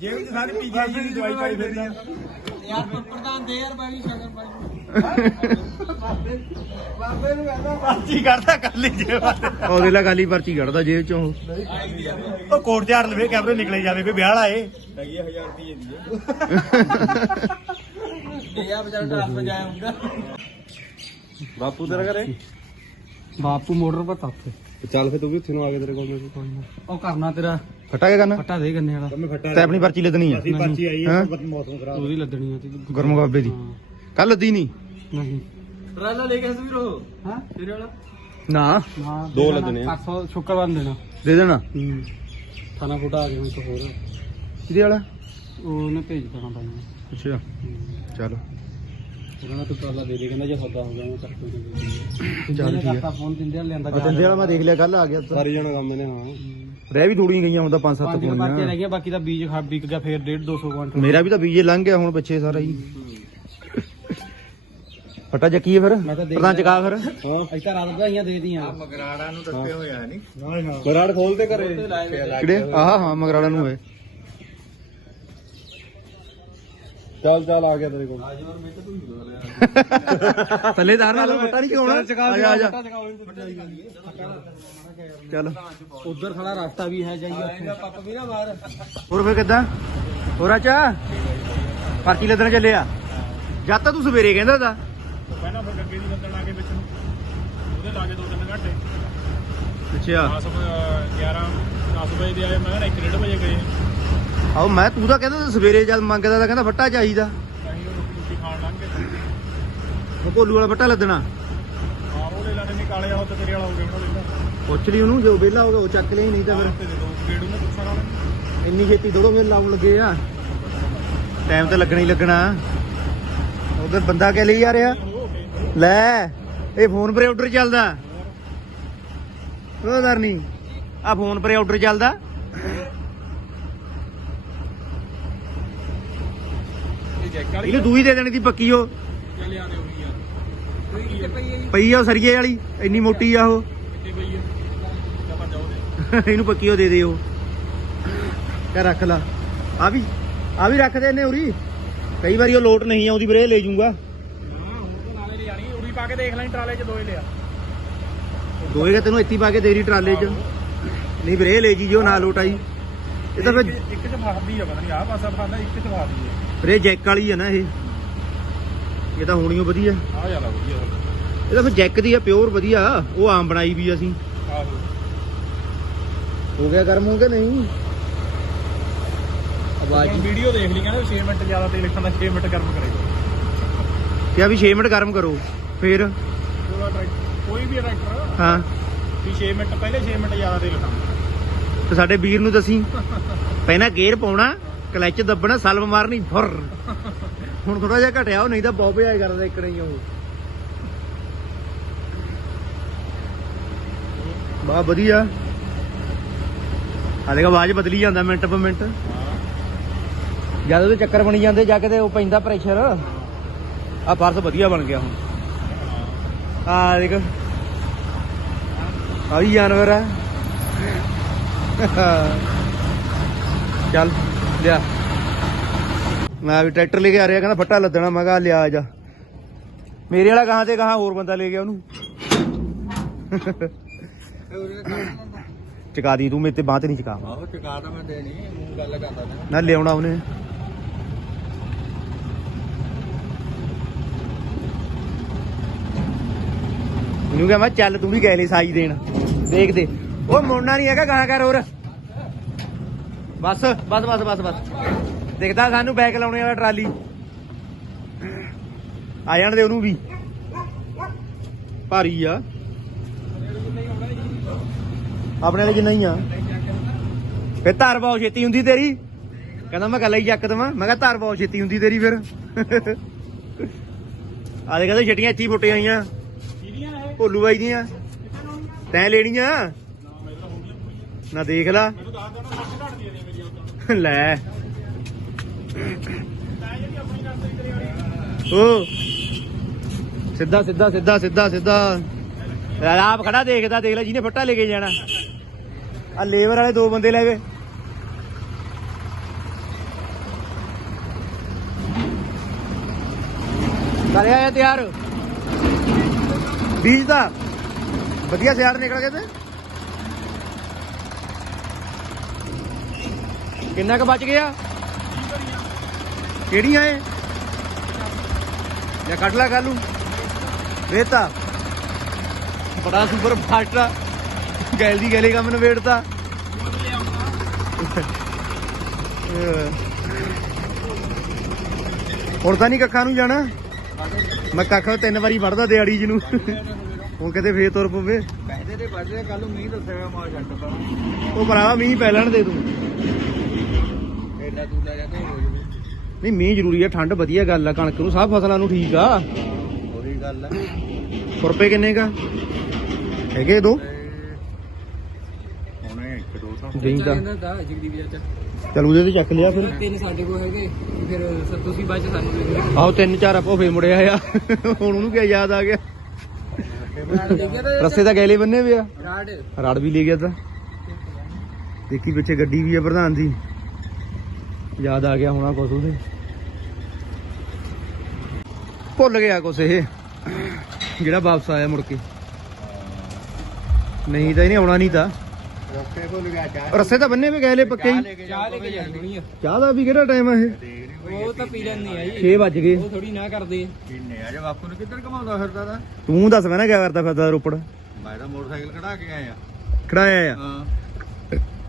ਜੇਬ ਚ ਸਾਰੀ ਪੀ ਗਈ ਦੀ ਦਵਾਈ ਪਾਈ ਫਿਰਦੀ ਆ। ਯਾਰ ਪ੍ਰਧਾਨ ਦੇ ਯਾਰ ਬਾਈ ਸ਼ਗਨ ਬਾਈ ਬਾਬੇ ਨੂੰ ਕਹਿੰਦਾ ਪਰਚੀ ਕੱਢਦਾ ਕੱਲੀ ਜੇਬ ਉਹਦੇ ਲਾ ਖਾਲੀ ਪਰਚੀ ਕੱਢਦਾ ਜੇਬ ਚੋਂ। ਉਹ। ਉਹ ਕੋਟ ਝਾੜ ਲਵੇ ਕੈਮਰੇ ਨਿਕਲੇ ਜਾਵੇ ਕੋਈ ਵਿਆਹ ਵਾਲਾ ਏ। ਲੱਗੀ 1000 ਰੁਪਏ ਦੀ ਇਹ ਆ ਬਚਾਰਾ ਟਾਸ ਵਜਾਇਆ ਹੁੰਦਾ। ਬਾਪੂ ਤੇਰਾ ਘਰੇ? ਬਾਪੂ ਮੋਟਰ ਪਰ ਤੱਕ ਚੱਲ ਫੇ ਤੂੰ ਵੀ ਉੱਥੇ ਨੂੰ ਆ ਕੇ ਤੇਰੇ ਕੋਲ। ਮੈਂ ਕੋਈ ਨਾ ਉਹ ਕਰਨਾ ਤੇਰਾ। ਫਟਾ ਕੇ ਕਰਨਾ? ਫੱਟਾ ਦੇ ਗੰਨੇ ਵਾਲਾ। ਤੇ ਆਪਣੀ ਪਰਚੀ ਲੱਦਣੀ ਆ। ਪਰਚੀ ਆਈ ਹੈਂ? ਮੌਸਮ ਖਰਾਬ ਉਹਦੀ ਲੱਦਣੀ ਆ ਤੇ ਗੁਰਮੁਖ ਬਾਬੇ ਦੀ। ਕੱਲ ਲੱਦੀ ਨਹੀਂ। ਨਹੀਂ। ਟਰਾਲਾ ਲੈ ਕੇ ਸਵੀਰ ਉਹ। ਹਾਂ? ਤੇਰੇ ਵਾਲਾ। ਨਾ। ਹਾਂ ਦੋ ਲੱਦਣੇ ਆ। ਪਰਸੋਂ ਸ਼ੁੱਕਰਵਾਰ ਨੂੰ ਦੇਣਾ। ਦੇ ਦੇਣਾ। ਹੂੰ। ਥਾਣਾ ਫੋਟਾ ਆ ਗਿਆ ਹੁਣ ਤੋਂ ਹੋਰ। ਕਿਹਦੇ ਵਾਲਾ? ਉਹਨੇ ਭੇਜ ਦੇਣਾ ਬਾਈ ਨੇ। ਅੱਛਾ। ਚਲ। ਉਹਨਾਂ ਤੂੰ ਟਰਾਲਾ ਦੇ ਦੇ ਕਹਿੰਦਾ ਜੇ ਸੌਦਾ ਹੋ ਗਿਆ ਮੈਂ ਕਰ ਦੂੰਗਾ ਚੱਲ ਠੀਕ ਆ। ਫੋਨ ਦਿੰਦੇ ਆ ਲਿਆਂਦਾ ਆ ਦਿੰਦੇ ਵਾਲਾ ਮੈਂ ਦੇਖ ਲਿਆ ਕੱਲ ਆ ਗਿਆ ਤਾਂ ਸਾਰੀ ਜਣਾ ਕੰਮ ਨੇ ਹਾਂ। ਰਹਿ ਵੀ ਥੋੜੀਆਂ ਗਈਆਂ ਹੁੰਦਾ 5-7 ਪੰਜ ਰਹਿ ਗਈਆਂ ਬਾਕੀ ਦਾ ਬੀਜ ਖਾ ਵਿਕ ਗਿਆ ਫੇਰ 1.5 200 ਕੁਇੰਟਲ ਮੇਰਾ ਵੀ ਤਾਂ ਬੀਜੇ ਲੰਘ ਗਿਆ ਹੁਣ ਪਿੱਛੇ ਸਾਰਾ ਹੀ। ਫਟਾ ਚੱਕੀਏ ਫਿਰ ਮੈਂ ਤਾਂ ਦੇਖ ਪ੍ਰਧਾਨ ਚਕਾ ਫਿਰ। ਹਾਂ ਇੱਥੇ ਰਾਤ ਵਧਾਈਆਂ ਦੇ ਦੀਆਂ ਮਗਰਾੜਾ ਨੂੰ ਦੱਸੇ ਹੋਇਆ ਨਹੀਂ? ਬਰਾੜ ਖੋਲਦੇ ਘਰੇ। ਕਿਹੜੇ? ਆਹ ਹਾਂ ਮਗਰਾੜਾ ਨੂੰ ਹੈ। ਚੱਲ ਚੱਲ ਆ ਗਿਆ ਤੇਰੇ ਕੋਲ। ਥੱਲੇ ਧਾਰ ਨਾਲ ਫਟਾ ਨਹੀਂ ਕਿਉਂ ਆ ਜਾ ਆ ਜਾ। ਚੱਲ। ਉਧਰ ਖੜਾ ਰਸਤਾ ਵੀ ਹੈ ਜਾਈਏ ਪੱਪ ਵੀ ਨਾ ਮਾਰ ਹੋਰ ਫੇ ਕਿੱਦਾਂ? ਹੋਰ ਆਚਾ ਪਰਚੀ ਲੱਦਣ ਚੱਲਿਆ ਜਦ ਤਾਂ ਤੂੰ ਸਵੇਰੇ ਕਹਿੰਦਾ ਤਾ। ਪਹਿਲਾਂ ਫਿਰ ਗੱਗੇ ਦੀ ਲੱਦਣ ਆ ਕੇ ਵਿੱਚ ਨੂੰ। ਉਹਦੇ ਲਾਗੇ ਦੋ ਤਿੰਨ ਘੰਟੇ। ਅੱਛਾ। 10 11 10 ਵਜੇ ਦੇ ਆਏ। ਮੈਂ ਕਿਹਾ 1:30 ਵਜੇ ਗਏ। ਆਓ ਮੈਂ ਤੂੰ ਤਾਂ ਕਹਿੰਦਾ ਸਵੇਰੇ ਜਦ ਮੰਗਦਾ ਤਾਂ ਕਹਿੰਦਾ ਫੱਟਾ ਚਾਹੀਦਾ। ਉਹ ਉਹ ਕੋਲੂ ਵਾਲਾ ਫੱਟਾ ਲੱਦਣਾ। ਹਾਂ ਉਹਦੇ ਲਾਣੇ ਨਹੀਂ ਕਾਲੇ ਵਾਲਾ ਤੇ ਤੇਰੇ ਵਾਲਾ ਹੋ ਗਿਆ ਉਹਨਾਂ ਦੇ ਪੁੱਛ ਲਈ ਉਹਨੂੰ ਜੋ ਵਿਹਲਾ ਹੋਗਾ ਉਹ ਚੱਕ ਲਈ ਨਹੀਂ ਤਾਂ ਫਿਰ। ਇੰਨੀ ਛੇਤੀ ਦੋੜੋ ਫਿਰ ਲਾਉਣ ਲੱਗੇ ਆ। ਟਾਈਮ ਤਾਂ ਲੱਗਣਾ ਹੀ ਲੱਗਣਾ। ਉਧਰ ਬੰਦਾ ਕਹਿ ਲਈ ਜਾ ਰਿਹਾ? ਲੈ ਇਹ ਫੋਨ ਪਰੇ ਆਰਡਰ ਚੱਲਦਾ। ਉਹ ਦਰਨੀ ਆ ਫੋਨ ਪਰੇ ਆਰਡਰ ਚੱਲਦਾ। ਇਹ ਜੈਕ ਵਾਲੀ ਇਹਨੂੰ ਦੂਈ ਦੇ ਦੇਣੀ ਦੀ ਪੱਕੀ ਉਹ। ਪਈ ਆ ਉਹ ਸਰੀਏ ਵਾਲੀ ਇੰਨੀ ਮੋਟੀ ਆ ਉਹ ਕਿੱਥੇ ਪਈ ਹੈ ਕਿਆ ਭੱਜ ਜਾਓ ਇਹਨੂੰ ਪੱਕੀ ਉਹ ਦੇ ਦੇ ਉਹ ਕਹ ਰੱਖ ਲਾ। ਆ ਵੀ ਆ ਵੀ ਰੱਖ ਦੇ ਨੇ ਉਰੀ। ਕਈ ਵਾਰੀ ਉਹ ਲੋਟ ਨਹੀਂ ਆਉਂਦੀ ਵੀਰੇ ਲੈ ਜਾਊਗਾ ਹਾਂ ਹੁਣ ਤਾਂ ਨਾਲੇ ਲੈ ਜਾਣੀ ਉਰੀ ਪਾ ਕੇ ਦੇਖ ਲੈ ਟਰਾਲੇ 'ਚ ਦੋਏ ਲਿਆ। ਦੋਏਗਾ ਤੈਨੂੰ ਇੱਥੇ ਪਾ ਕੇ ਦੇਰੀ ਟਰਾਲੇ 'ਚ। ਨਹੀਂ ਵੀਰੇ ਲੈ ਜੀ ਜੋ ਨਾ ਲੋਟ ਆਈ ਇਹ ਤਾਂ ਫਿਰ ਇੱਕ 'ਚ ਫਸਦੀ ਆ ਪਤਾ ਨਹੀਂ ਆਹ ਪਾਸਾ ਫਸਦਾ ਇੱਕ 'ਚ ਫਸਦੀ ਆ। ਵੀਰੇ ਜੈਕ ਵਾਲੀ ਆ ਨਾ ਇਹ। ਇਹ ਤਾਂ ਹੋਣੀ ਵਧੀਆ। ਆਹ ਜ਼ਿਆਦਾ ਵਧੀਆ ਇਹ ਤਾਂ ਫਿਰ ਜੈਕ ਦੀ ਆ ਪਿਓਰ ਵਧੀਆ। ਉਹ ਆਮ ਬਣਾਈ ਵੀ ਅਸੀਂ। ਆਹੋ। ਹੋ ਗਿਆ ਗਰਮ ਹੋ ਗਿਆ ਨਹੀਂ। ਆਵਾਜ਼ ਵੀਡੀਓ ਦੇਖ ਲਈ ਕਹਿੰਦੇ 6 ਮਿੰਟ ਜ਼ਿਆਦਾ ਤੇਲ ਖਾਂਦਾ 6 ਮਿੰਟ ਗਰਮ ਕਰੇਗਾ ਕਿਹਾ ਵੀ 6 ਮਿੰਟ ਗਰਮ ਕਰੋ ਫਿਰ? ਕੋਈ ਵੀ ਟਰੈਕਟਰ ਹਾਂ। ਵੀ 6 ਮਿੰਟ ਪਹਿਲੇ 6 ਮਿੰਟ ਜ਼ਿਆਦਾ ਤੇਲ ਖਾਂਦਾ। ਤੇ ਸਾਡੇ ਵੀਰ ਨੂੰ ਦੱਸੀ ਪਹਿਲਾਂ ਗੇਅਰ ਪਾਉਣਾ ਕਲੱਚ ਦੱਬਣਾ ਸਲਵ ਮਾਰਨੀ ਫੁਰ। ਹੁਣ ਥੋੜਾ ਜਿਹਾ ਘਟਿਆ ਉਹ ਨਹੀਂ ਤਾਂ ਬਹੁਤ ਭਜਾਈ ਕਰਦਾ ਇੱਕ ਨਹੀਂ ਉਹ। ਬਾ ਵਧੀਆ। ਆ ਦੇਖ, ਆਵਾਜ਼ ਬਦਲੀ ਜਾਂਦਾ ਮਿੰਟ ਪਰ ਮਿੰਟ। ਜਦ ਉਹਦੇ ਚੱਕਰ ਬਣੀ ਜਾਂਦੇ, ਜਾ ਕੇ ਤੇ ਉਹ ਪੈਂਦਾ ਪ੍ਰੈਸ਼ਰ ਆ ਫਰਸ ਵਧੀਆ ਬਣ ਗਿਆ ਹੁਣ। ਆ ਦੇਖ। ਆ ਵੀ ਜਾਨਵਰ ਆ। ਚੱਲ, ਲਿਆ। ਮੈਂ ਵੀ ਟਰੈਕਟਰ ਲੈ ਕੇ ਆ ਰਿਹਾ, ਕਹਿੰਦਾ ਫੱਟਾ ਲੱਦਣਾ, ਮੈਂ ਕਿਹਾ, ਲਿਆ ਜਾ। ਮੇਰੇ ਵਾਲਾ ਕਹਾਂ ਤੇ ਕਹਾਂ ਹੋਰ ਬੰਦਾ ਲੈ ਗਿਆ ਉਹਨੂੰ। ਚਕਾ ਦੀ ਤੂੰ ਮੇਰੇ ਤੇ ਬਾਹ ਤੇ ਨਹੀਂ ਚਕਾ ਆਹੋ ਚਕਾ ਤਾਂ ਮੈਂ ਦੇਣੀ ਮੂੰਹ ਗੱਲ ਕਰਦਾ ਮੈਂ ਨਾ ਲਿਆਉਣਾ ਉਹਨੇ। ਇਹਨੂੰ ਕਿਹਾ ਮੈਂ ਚੱਲ ਤੂੰ ਵੀ ਗਏ ਲਈ ਸਾਈ ਦੇਣ। ਦੇਖ ਦੇ। ਉਹ ਮੋੜਨਾ ਨਹੀਂ ਹੈਗਾ ਗਾਂ ਕਰ ਹੋਰ। ਬਸ ਬਸ ਬਸ ਬਸ ਬਸ। ਦਿਖਦਾ ਸਾਨੂੰ ਬੈਕ ਲਾਉਣੇ ਵਾਲਾ ਟਰਾਲੀ। ਆ ਜਾਣ ਦੇ ਉਹਨੂੰ ਵੀ। ਭਾਰੀ ਆ। ਆਪਣੇ ਵਾਲੇ ਜਿੰਨਾ ਹੀ ਆ? ਫੇ ਧਾਰ ਬਹੁਤ ਛੇਤੀ ਹੁੰਦੀ ਤੇਰੀ। ਕਹਿੰਦਾ ਮੈਂ ਕੱਲਾ ਹੀ ਚੱਕ ਦਵਾਂ। ਮੈਂ ਕਿਹਾ ਧਾਰ ਬਹੁਤ ਛੇਤੀ ਹੁੰਦੀ ਤੇਰੀ ਫਿਰ। ਆ ਦੇ ਕਹਿੰਦੇ ਛੇਟੀਆਂ ਇੱਥੇ ਫੁੱਟੀਆਂ ਆਈਆਂ ਕਿਹਦੀਆਂ ਇਹ ਭੋਲੂ ਬਾਈ ਦੀਆਂ। ਤੈਂ ਲੈਣੀਆਂ? ਨਾ ਦੇਖ ਲਾ। ਲੈ। ਓ। ਸਿੱਧਾ ਸਿੱਧਾ ਸਿੱਧਾ ਸਿੱਧਾ ਸਿੱਧਾ। ਆਪ ਖੜਾ ਦੇਖਦਾ, ਦੇਖ ਲੈ, ਜਿਹਨੇ ਫੱਟਾ ਲੈ ਕੇ ਜਾਣਾ। ਆ ਲੇਬਰ ਵਾਲੇ ਦੋ ਬੰਦੇ ਲੈ ਗਏ। ਕਰਿਆ ਆ ਤਿਆਰ? ਬੀਜ ਦਾ। ਵਧੀਆ ਸਿਆਰ ਨਿਕਲ ਗਏ ਤੇ। ਕਿੰਨਾ ਕੁ ਬਚ ਗਿਆ? ਕਿਹੜੀਆਂ ਏ ਜਾਂ ਕੱਢ ਲਾ ਕਾਲੂ ਵੇਤਾ ਬੜਾ ਸੁਪਰ ਫਾਸਟ ਆ। ਗੈਲ ਦੀ ਗੈਲੇ ਕੰਮ ਨਵੇੜਤਾ ਹੁਣ ਤਾਂ ਨਹੀਂ ਕੱਖਾਂ ਨੂੰ ਜਾਣਾ? ਮੈਂ ਕੱਖ ਤਿੰਨ ਵਾਰੀ ਵੜਦਾ ਦਿਹਾੜੀ ਜੀ ਨੂੰ। ਹੁਣ ਕਿਤੇ ਫੇਰ ਤੁਰ ਪਵੇ। ਕਹਿੰਦੇ ਤੇ ਵੱਜਦੇ ਕੱਲ ਨੂੰ ਮੀਂਹ ਦੱਸਿਆ ਮਾ ਛੱਡ ਪਣਾ ਉਹ ਭਰਾਵਾ ਮੀਂਹ ਪੈ ਲੈਣ ਦੇ ਤੂੰ। ਐਡਾ ਤੂੰ ਲੈ ਜਾਂਦੇ ਹੋ ਜੂ ਨਹੀਂ ਮੀਂਹ ਜ਼ਰੂਰੀ ਆ ਠੰਡ ਵਧੀਆ ਗੱਲ ਆ ਕਣਕ ਨੂੰ ਸਭ ਫਸਲਾਂ ਨੂੰ ਠੀਕ ਆ। ਉਹੀ ਗੱਲ ਹੈ ਖੁਰਪੇ ਕਿੰਨੇ ਕਾ ਹੈਗੇ ਦੋ? ਹੁਣੇ ਇੱਕ ਦੋ ਤਾਂ ਦੇਈ ਤਾਂ। ਦਾ ਜਗਦੀਪ ਚਾਚਾ। ਚਲ ਉਹਦੇ ਤੇ ਚੱਕ ਲਿਆ ਫਿਰ। ਤਿੰਨ ਸਾਡੇ ਕੋਲ ਹੈਗੇ ਫਿਰ ਸਰ ਤੁਸੀਂ ਬਾਅਦ ਚ ਸਾਨੂੰ ਆਹੋ ਤਿੰਨ ਚਾਰ ਆਪੋ ਫੇਰ ਮੁੜਿਆ ਆ। ਹੁਣ ਉਹਨੂੰ ਕਿਆ ਯਾਦ ਆ ਗਿਆ। ਰਸਤੇ ਤਾਂ ਗੈਲੇ ਬੰਨੇ ਵੇ ਆ। ਰਾਡ ਰੜ ਵੀ ਲੈ ਗਿਆ ਤਾਂ। ਦੇਖੀ ਪਿੱਛੇ ਗੱਡੀ ਵੀ ਆ ਪ੍ਰਧਾਨ ਦੀ। ਯਾਦ ਆ ਗਿਆ ਹੋਣਾ ਕੁਛ ਉਹਦੇ। ਭੁੱਲ ਗਿਆ ਕੁਛ ਇਹ। ਜਿਹੜਾ ਵਾਪਸ ਆਇਆ ਮੁੜ ਕੇ। ਨਹੀਂ ਤਾਂ ਇਹਨੇ ਆਉਣਾ ਨਹੀਂ ਤਾਂ। ਰਸਤੇ ਭੁੱਲ ਗਿਆ ਚਾਹ ਰਸਤੇ ਤਾਂ ਬੰਨੇ ਵੀ ਗਏ ਲੈ ਪੱਕੇ ਹੀ। ਚਾਹ ਲੈ ਕੇ ਜਾਣੀ ਹੋਣੀ ਆ। ਚਾਹ ਦਾ ਵੀ ਕਿਹੜਾ ਟਾਈਮ ਆ ਇਹ? ਉਹ ਤਾਂ ਪੀ ਲੈਂਦੇ ਆ ਜੀ। 6 ਵੱਜ ਗਏ। ਉਹ ਥੋੜੀ ਨਾ ਕਰਦੇ। ਕਿੰਨੇ ਆ ਜੇ ਬਾਪੂ ਨੂੰ ਕਿੱਧਰ ਘਮਾਉਂਦਾ ਫਿਰਦਾ ਦਾ ਤੂੰ ਦੱਸ ਮੈਂ ਨਾ ਕਿਆ ਕਰਦਾ ਫਿਰਦਾ ਰੋਪੜ। ਮੈਂ ਤਾਂ ਮੋਟਰਸਾਈਕਲ ਕਢਾ ਕੇ ਆਇਆ। ਖੜਾਇਆ ਆ? ਹਾਂ।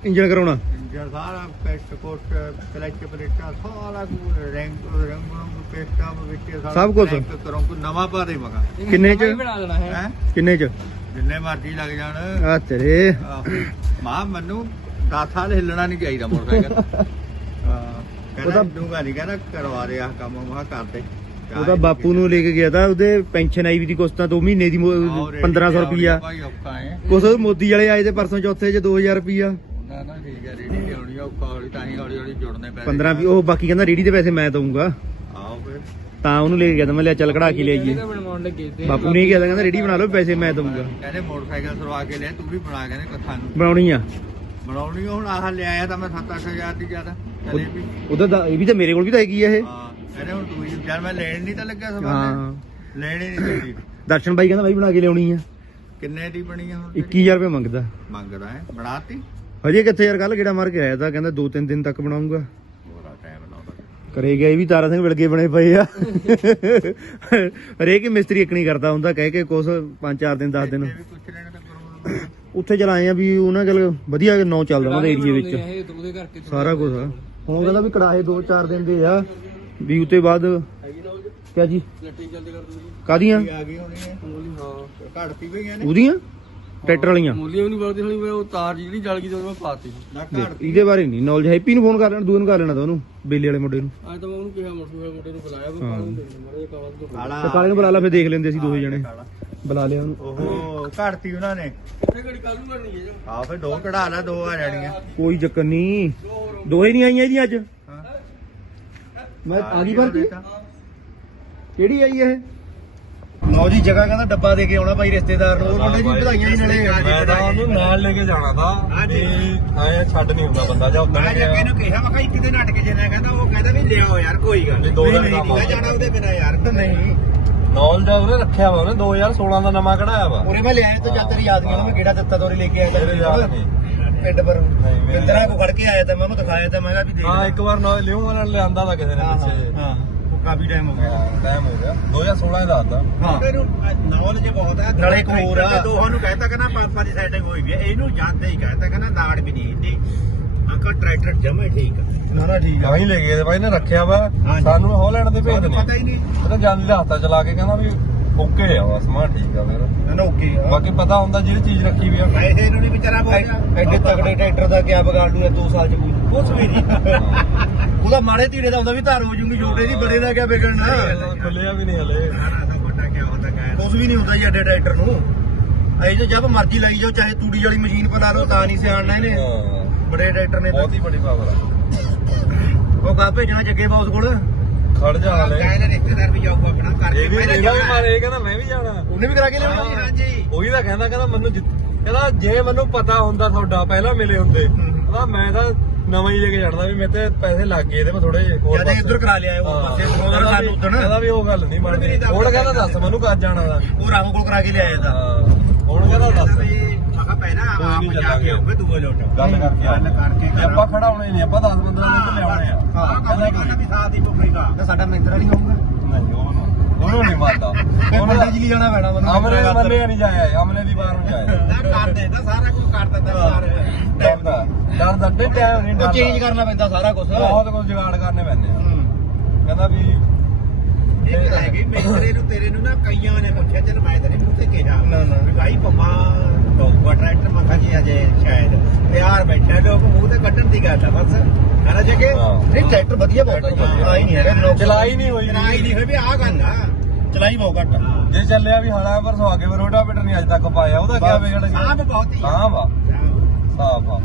ਇੰਜਨ ਕਰਾਉਣਾ? ਇੰਜਨ ਸਾਰਾ ਪੈਸਟ ਕੋਟ ਕਲਚ ਪਲੇਟਾਂ ਸਾਰਾ ਕੁਝ ਰੈਂਕ ਰੰਗ ਰੰਗ ਪੇਸਟਾਂ ਵਿੱਚ ਸਾਰਾ ਸਭ ਕੁਛ? connect ਕਰੋ ਕੋਈ ਨਵਾਂ ਪਾ ਦੇ ਮਗਾ। ਕਿੰਨੇ ਚ? ਨਵਾਂ ਹੀ ਬਣਾ ਦੇਣਾ ਹੈ। ਹੈ? ਕਿੰਨੇ ਚ? ਜਿੰਨੇ ਮਰਜ਼ੀ ਲੱਗ ਜਾਣ। ਆ ਤੇਰੇ। ਮਾਂ ਮੈਨੂੰ 10 ਸਾਲ ਹਿੱਲਣਾ ਨਹੀਂ ਚਾਹੀਦਾ ਮੋਟਰਸਾਈਕਲ। ਕਹਿੰਦਾ ਦੂੰਗਾ ਨਹੀਂ ਕਹਿੰਦਾ ਕਰਵਾ ਦੇ ਆ ਕੰਮ ਮਾ ਕਰਦੇ ਉਹ ਤਾਂ ਬਾਪੂ ਨੂੰ ਲੈ ਕੇ ਗਿਆ ਤਾਂ ਉਹਦੇ ਪੈਨਸ਼ਨ ਆਈ ਵੀ ਦੀ ਕੁਛ ਤਾਂ 2 ਮਹੀਨੇ ਦੀ ਮੋ- 1500 ਰੁਪਿਆ ਕੁਛ ਮੋਦੀ ਵਾਲੇ ਆਏ ਤੇ ਪਰਸੋਂ ਚੌਥੇ ਚ 2000 ਰੁਪਿਆ ਨਾ ਨਾ ਠੀਕ ਹੈ ਰੇੜੀ ਲਿਆਉਣੀ ਆ, ਔਖਾ ਹੌਲੀ ਤਾਂ ਹੀ ਹੌਲੀ ਹੌਲੀ ਜੁੜਨੇ ਪੈਸੇ 15 ਵੀ ਉਹ ਬਾਕੀ ਕਹਿੰਦਾ ਰੇੜੀ ਦੇ ਪੈਸੇ ਮੈਂ ਦਊਂਗਾ। ਤਾਂ ਉਹਨੂੰ ਲੈ ਕੇ ਗਿਆ ਤਾਂ ਮੈਂ ਲਿਆ ਚੱਲ ਕਢਾ ਕੇ ਬਣਵਾਉਣ ਲੱਗੇ ਤੇ ਬਾਪੂ ਨੇ ਕਿਹਾ ਤਾਂ ਕਹਿੰਦਾ ਰੇੜੀ ਬਣਾ ਲਓ ਪੈਸੇ ਮੈਂ ਦਊਂਗਾ। ਕਹਿੰਦੇ ਮੋਟਰਸਾਈਕਲ ਸਰਵਾ ਕੇ ਲਿਆ ਤੂੰ ਵੀ ਬਣਾ ਕੇ ਨੇ ਕੱਥਾਂ ਨੂੰ। ਬਣਾਉਣੀ ਆ। ਬਣਾਉਣੀ ਹੁਣ ਆਹ ਲਿਆਇਆ ਤਾਂ ਮੈਂ 7-8000 ਦੀ ਜ਼ਿਆਦਾ। ਚਲੇ ਵੀ ਇਹ ਵੀ ਤਾਂ ਮੇਰੇ ਕੋਲ ਵੀ ਤਾਂ ਹੈਗੀ ਆ ਇਹ। ਹਾਂ ਕਹਿੰਦੇ ਹੁਣ ਤੂੰ ਹੀ ਜਦ ਮੈਂ ਲੈਣ ਨਹੀਂ ਤਾਂ ਲੱਗਿਆ ਸਭ ਹਾਂ। ਲੈਣੀ ਨਹੀਂ ਚਾਹੀਦੀ ਦਰਸ਼ਨ ਬਾਈ ਕਹਿੰਦਾ ਬਾਈ ਬਣਾ ਕੇ ਲਿਆਉਣੀ ਆ। ਕਿੰਨੇ ਦੀ ਬਣੀ ਆ ਹੁਣ? ਤੇਰੀ? 21000 ਰੁਪਏ ਮੰਗਦਾ। ਮੰਗਦਾ ਹੈ ਬਣਾਤੀ? ਹਜੇ ਕਿੱਥੇ ਯਾਰ ਕੱਲ ਗੇੜਾ ਮਾਰ ਕੇ ਆਇਆ ਤਾਂ ਕਹਿੰਦਾ 2-3 ਦਿਨ ਤੱਕ ਬਣਾਉਂਗਾ। ਕਰੇ ਗਿਆ ਇਹ ਵੀ ਤਾਰਾ ਸਿੰਘ ਵਿਲਗੇ ਬਣੇ ਪਏ ਆ। ਹਰੇਕ ਹੀ ਮਿਸਤਰੀ ਇੱਕ ਨਹੀਂ ਕਰਦਾ ਹੁੰਦਾ ਕਹਿ ਕੇ ਕੁਛ 5-4 ਦਿਨ 10 ਦਿਨ। ਉੱਥੇ ਚਲਾਏ ਆ ਵੀ ਉਹਨਾਂ ਗੱਲ ਵਧੀਆ ਨੌ ਚੱਲਦਾ ਉਹਨਾਂ ਦੇ ਏਰੀਏ ਵਿੱਚ। ਸਾਰਾ ਕੁਝ ਆ। ਹੁਣ ਕਹਿੰਦਾ ਵੀ ਕੜਾਹੇ 2-4 ਦਿਨ ਦੇ ਆ। ਵੀ ਉਤੇ ਬਾਅਦ ਕਿਆ ਜੀ? ਕਾਦੀਆਂ ਆ ਗਈ ਹੋਣੀ ਹੈ। ਹਾਂ। ਘੜ ਪੀ ਵੀ ਗਏ ਨੇ। ਉਹਦੀਆਂ? ਟਰੈਕਟਰ ਵਾਲੀਆਂ? ਮੂਲੀਆਂ ਵੀ ਨਹੀਂ ਵਰਦੀ ਹੋਣੀ ਮੈਂ ਉਹ ਤਾਰ ਜਿਹੜੀ ਜਲ ਗਈ ਤੇ ਮੈਂ ਪਾਤੀ। ਨਾ ਦੇਖ, ਇਹਦੇ ਬਾਰੇ ਨਹੀਂ ਨੌਲੇਜ ਹੈਪੀ ਨੂੰ ਫੋਨ ਕਰ ਲੈਣਾ ਦੂਏ ਨੂੰ ਕਰ ਲੈਣਾ ਤਾਂ ਉਹਨੂੰ ਬੇਲੇ ਵਾਲੇ ਮੁੰਡੇ ਨੂੰ। ਅੱਜ ਤਾਂ ਮੈਂ ਉਹਨੂੰ ਕਿਹਾ ਮੋਟਰ ਮੋਟੇ ਨੂੰ ਬੁਲਾਇਆ ਵੀ ਕਾਹਨੂੰ ਦੇ ਮਰੇ ਕਾਵਾਂ ਤੋਂ ਕਾਲਾ। ਤੇ ਕਾਲੇ ਨੂੰ ਬੁਲਾ ਲਾ ਫਿਰ ਦੇਖ ਲੈਂਦੇ ਸੀ ਦੋਵੇਂ ਜਣੇ। ਬੁਲਾ ਲਿਆ ਉਹਨੂੰ। ਉਹ ਘੜਤੀ ਉਹਨਾਂ ਨੇ। ਕਿੱਥੇ ਘੜੀ ਕੱਲ ਨੂੰ ਕਰਨੀ ਹੈ ਜੋ? ਆ ਫਿਰ ਦੋ ਕਢਾ ਲੈ ਦੋ ਆ ਜਾਣੀਆਂ। ਕੋਈ ਚੱਕਰ ਨਹੀਂ ਦੋਹੇ ਨਹੀਂ ਆਈਆਂ ਇਹਦੀਆਂ ਅੱਜ? ਹਾਂ। ਮੈਂ ਆ ਗਈ ਭਰਤੀ? ਕਿਹੜੀ ਆਈ ਇਹ? ਲਓ ਜੀ ਜਗ੍ਹਾ ਕਹਿੰਦਾ ਡੱਬਾ ਦੇ ਕੇ ਆਉਣਾ ਭਾਈ ਰਿਸ਼ਤੇਦਾਰ ਨੂੰ। ਉਹ ਮੁੰਡੇ ਜੀ ਵਧਾਈਆਂ ਹੀ ਨਾਲੇ। ਮੈਂ ਤਾਂ ਉਹਨੂੰ ਨਾਲ। ਲੈ ਕੇ ਜਾਣਾ ਤਾਂ ਹਾਂਜੀ। ਆਇਆ ਛੱਡ ਨਹੀਂ ਹੁੰਦਾ ਬੰਦਾ ਜਾਂ ਉਦੋਂ ਮੈਂ ਜੱਗੇ ਨੂੰ ਕਿਹਾ ਮੈਂ ਕਿਹਾ ਇੱਕ ਦਿਨ ਅਟਕ ਜੇ ਨਾ ਕਹਿੰਦਾ ਉਹ ਕਹਿੰਦਾ ਵੀ ਲਿਆਓ ਯਾਰ ਕੋਈ ਗੱਲ ਨਹੀਂ, ਦੋ ਦਿਨ ਦਾ ਮੈਂ ਜਾਣਾ ਉਹਦੇ ਬਿਨਾ ਯਾਰ। ਨਹੀਂ। ਨੌਲ ਦਾ ਉਹਨੇ ਰੱਖਿਆ ਵਾ ਉਹਨੇ 2016 ਦਾ ਨਵਾਂ ਕਢਾਇਆ ਵਾ। ਉਰੇ ਮੈਂ ਲਿਆਇਆ ਤਾਂ ਜਦ ਤੇਰੀ ਯਾਦ ਨਹੀਂ ਆਉਂਦਾ ਮੈਂ ਕਿਹੜਾ ਦਿੱਤਾ ਤੋਰੀ ਲੈ ਕੇ ਆਇਆ ਮੇਰੇ ਯਾਦ ਨਹੀਂ। ਪਿੰਡ ਪਰ ਨਹੀਂ, ਮੇਰੇ ਇੰਦਰਾ ਕੋ ਖੜ ਕੇ ਆਇਆ ਤਾਂ ਮੈਂ ਉਹਨੂੰ ਦਿਖਾਇਆ ਤਾਂ ਮੈਂ ਕਿਹਾ ਵੀ ਦੇਖ ਹਾਂ ਇੱਕ ਵਾਰ ਨੌ ਲਿਓ ਵਾਲਾ ਲਿਆਂਦਾ ਤਾਂ ਕਿਸੇ ਨੇ ਹਾਂ, ਪਿੱਛੇ। ਹਾਂ। ਉਹ ਕਾਫੀ ਟਾਈਮ ਹੋ ਗਿਆ। ਟਾਈਮ ਹੋ ਗਿਆ। 2016 ਦਾ ਦੱਸਦਾ ਹਾਂ ਇਹਨੂੰ ਨੌਲੇਜ ਬਹੁਤ ਹੈ ਨਾਲੇ ਇੱਕ ਹੋਰ ਆ। ਦੋਹਾਂ ਨੂੰ ਕਹਿੰਦਾ ਕਹਿੰਦਾ ਪੰਪਾਂ ਦੀ ਸੈਟਿੰਗ ਹੋਈ ਵੀ ਇਹਨੂੰ ਜਾਂਦੇ ਹੀ ਕਹਿੰਦਾ ਕਹਿੰਦਾ ਨਾੜ ਵੀ ਨਹੀਂ ਇੰਦੀ ਆਕਾ ਟਰੈਕਟਰ ਜਮਾ ਠੀਕ ਆ। ਨਾ ਨਾ ਠੀਕ ਆ। ਹੀ ਲੈ ਗਏ। ਤੇ ਬਾਈ ਨੇ ਰੱਖਿਆ ਵਾ। ਸਾਨੂੰ ਹਾਲੈਂਡ ਦੇ ਭੇਜ ਦੇਣੇ ਪਤਾ ਹੀ ਨਹੀਂ। ਉਹਨੇ ਜਾਂਦੀ ਦਾ ਹੱਥਾ ਚਲਾ ਕੇ। ਕਹਿੰਦਾ ਵੀ ਓਕੇ ਆ ਬਸ ਮੈਂ ਠੀਕ ਆ ਫਿਰ। ਨਾ ਨਾ ਓਕੇ ਆ। ਬਾਕੀ ਪਤਾ ਹੁੰਦਾ ਜਿਹੜੀ ਚੀਜ਼ ਰੱਖੀ ਵੀ ਆ। ਪੈਸੇ ਇਹਨੂੰ ਨਹੀਂ ਵਿਚਾਰਾ ਬੋਲਿਆ ਐਡੇ ਤਗੜੇ ਟਰੈਕਟਰ ਦਾ ਕਿਆ ਵਿਗਾੜ ਲੂਗਾ 2 ਸਾਲ ਚ ਕੋਈ। ਕੁਛ ਵੀ ਨਹੀਂ ਉਹਦਾ ਮਾੜੇ ਧੀਰੇ ਦਾ ਹੁੰਦਾ ਵੀ ਧਾਰ ਹੋ ਜੂਗੀ ਛੋਟੇ ਦੀ ਬੜੇ ਦਾ ਕਿਆ ਵਿਗੜਨਾ? ਖੁੱਲਿਆ ਵੀ ਨਹੀਂ ਹਲੇ। ਕੁਝ ਵੀ ਨਹੀਂ ਹੁੰਦਾ ਜੀ ਐਡੇ ਟਰੈਕਟਰ ਨੂੰ। ਐ ਜੋ ਜਦ ਮਰਜ਼ੀ ਲਾਈ ਜਾਓ ਚਾਹੇ ਤੂੜੀ ਵਾਲੀ ਮਸ਼ੀਨ ਪਰ ਲਾ ਲਓ ਤਾਂ ਨਹੀਂ ਸਿਆਣਨਾ ਇਹਨੇ ਬੜੇ ਟਰੈਕਟਰ ਨੇ ਬਹੁਤ ਹੀ ਬੜੀ ਪਾਵਰ ਆ। ਉਹ ਕਾ ਭੇਜਣਾ ਜੱਗੇ ਬਾਉਸ ਕੋਲ। ਖੜ ਜਾ ਹਲੇ। ਕਹਿੰਦੇ ਰਿਸ਼ਤੇਦਾਰ ਵੀ ਜਾਊਗਾ ਆਪਣਾ ਕਰਕੇ ਇਹ ਵੀ ਪਹਿਲਾਂ ਇਹਦਾ ਵੀ ਜਾਣਾ। ਮਾਰੇ ਇਹ ਕਹਿੰਦਾ ਮੈਂ ਵੀ ਜਾਣਾ। ਉਹਨੇ ਵੀ ਕਰਾ ਕੇ ਲਿਆਉਣਾ ਹਾਂਜੀ ਹਾਂਜੀ। ਉਹੀ ਤਾਂ ਕਹਿੰਦਾ ਕਹਿੰਦਾ ਮੈਨੂੰ ਜਿੱਤ- ਕਹਿੰਦਾ ਜੇ ਮੈਨੂੰ ਪਤਾ ਹੁੰਦਾ ਤੁਹਾਡਾ ਪਹਿਲਾਂ ਮਿਲੇ ਹੁੰਦੇ। ਕਹਿੰਦਾ ਮੈਂ ਤਾਂ ਨਵਾਂ ਹੀ ਲੈ ਕੇ ਜਾਣਦਾ ਵੀ ਮੇਰੇ ਤੇ ਪੈਸੇ ਲੱਗ ਗਏ ਤੇ ਮੈਂ ਥੋੜੇ ਜਿਹੇ ਹੋਰ ਜਦ ਪਾਸੇ- ਇੱਧਰ ਕਰਾ ਲਿਆ ਉਹ ਹਾਂ। ਪਾਸੇ ਫੋਨ ਕਹਿੰਦਾ ਸਾਨੂੰ ਵੀ- ਉਦਣ ਕਹਿੰਦਾ ਵੀ ਉਹ ਗੱਲ ਨਹੀਂ ਬਣਦੀ ਹੁਣ ਕਹਿੰਦਾ ਦੱਸ ਮੈਨੂੰ ਕਦ ਜਾਣਾ ਦਾ ਉਹ ਰਾਹੋਂ ਕੋਲ ਕਰਾ ਕੇ ਲਿਆਇਆ ਹਾਂ। ਹੁਣ ਕਹਿੰਦਾ ਦੱਸ। ਪਹਿਲਾਂ ਆਪ ਨਹੀਂ ਜਾ ਕੇ। ਆਉਂਗੇ ਦੂਏ ਲੋਟ। ਗੱਲ ਕਰਕੇ ਗੱਲ ਕਰਕੇ ਜੇ ਆਪਾਂ ਖੜਾਉਣੇ ਨਹੀਂ ਆਪਾਂ 10 15 ਮਿੰਟ ਲਿਆਉਣੇ ਆ। ਹਾਂ ਕਹਿੰਦਾ ਕਹਿੰਦਾ ਵੀ ਸਾਥ ਹੀ ਦਾ ਤਾਂ ਸਾਡਾ ਮਿੰਤਰਾ ਨਹੀਂ ਹੋਊਗਾ। ਨਹੀਂ ਉਹਨੂੰ ਉਹਨੂੰ ਨਹੀਂ ਮੰਨਦਾ। ਉਹਨੂੰ ਬਿਜਲੀ ਜਾਣਾ ਪੈਣਾ ਮੈਨੂੰ? ਅਮਲੇ ਨੇ ਮੰਨਿਆ ਨਹੀਂ ਜਾਇਆ ਅਮਲੇ ਦੀ ਵਾਰ ਨੂੰ ਜਾਇਆ ਨਾ ਕਰ ਦੇਦਾ ਸਾਰਾ ਕੁਝ ਕਰ ਦਿੰਦਾ ਸਾਰਾ। ਟਾਈਮ ਦਾ ਡਰ ਦਾ ਨਹੀਂ ਟਾਈਮ ਨਹੀਂ ਡਰਦਾ। ਚੇਂਜ ਕਰਨਾ ਪੈਂਦਾ ਸਾਰਾ ਕੁਝ ਬਹੁਤ ਕੁਝ ਜੁਗਾੜ ਕਰਨੇ ਪੈਂਦੇ ਆ। ਕਹਿੰਦਾ ਵੀ ਇੱਕ ਰਹਿ ਗਈ ਮਿਸਤਰੀ ਨੂੰ ਤੇਰੇ ਨੂੰ ਨਾ ਕਈਆਂ ਨੇ ਪੁੱਛਿਆ ਚਲ ਮੈਂ ਤੇਰੇ ਮੂੰਹ ਤੇ ਕਿਹਾ। ਨਾ, ਨਾ। ਵੀ ਭਾਈ ਪੰਮਾ ਡੋਗਾ ਟਰੈਕਟਰ ਮੱਖਾ ਜੀ ਅਜੇ ਸ਼ਾਇਦ ਤਿਆਰ ਬੈਠਾ ਲੋਕ ਮੂੰਹ ਤੇ ਕੱਢਣ ਦੀ ਗੱਲ ਆ ਬਸ। ਹਨਾ ਜਗੇ ਹਾਂ। ਨਹੀਂ ਟਰੈਕਟਰ ਵਧੀਆ ਬਹੁਤ ਆ ਹੀ। ਨਹੀਂ ਹੈਗਾ ਚਲਾਈ ਨਹੀਂ ਹੋਈ। ਚਲਾਈ ਨਹੀਂ ਹੋਈ ਵੀ ਆਹ ਗੱਲ ਆ ਚਲਾਈ ਬਹੁਤ ਘੱਟ ਆ। ਜੇ ਚੱਲਿਆ ਵੀ ਹਲਾ ਪਰ ਸਵਾਗੇ ਵੀ ਰੋਟਾਵੇਟਰ ਨਹੀਂ ਅੱਜ ਤੱਕ ਪਾਇਆ ਉਹਦਾ ਕੀ ਵਿਗੜ ਗਿਆ? ਸਾਹ ਬਹੁਤ ਹੀ ਹਾਂ ਵਾ ਸਾਫ਼ ਆ।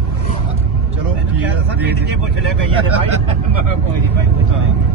ਚਲੋ ਮੈਨੂੰ ਕਿਹਾ ਦੱਸਾਂ ਪਿੰਡ 'ਚ ਹੀ ਪੁੱਛ ਲਿਆ ਕਈਆਂ ਨੇ ਭਾਈ। ਕੋਈ ਨਹੀਂ ਭਾਈ ਪੁੱਛ ਲਿਆ।